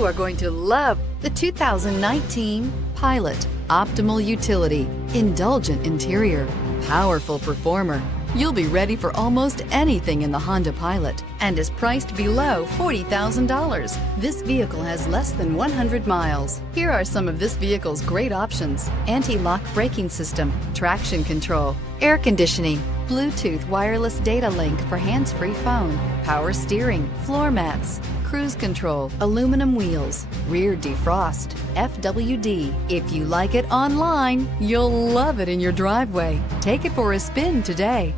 You are going to love the 2019 Pilot. Optimal utility, indulgent interior, powerful performer. You'll be ready for almost anything in the Honda Pilot and is priced below $40,000. This vehicle has less than 100 miles. Here are some of this vehicle's great options: anti-lock braking system, traction control, air conditioning, Bluetooth wireless data link for hands-free phone, power steering, floor mats, cruise control, aluminum wheels, rear defrost, FWD. If you like it online, you'll love it in your driveway. Take it for a spin today.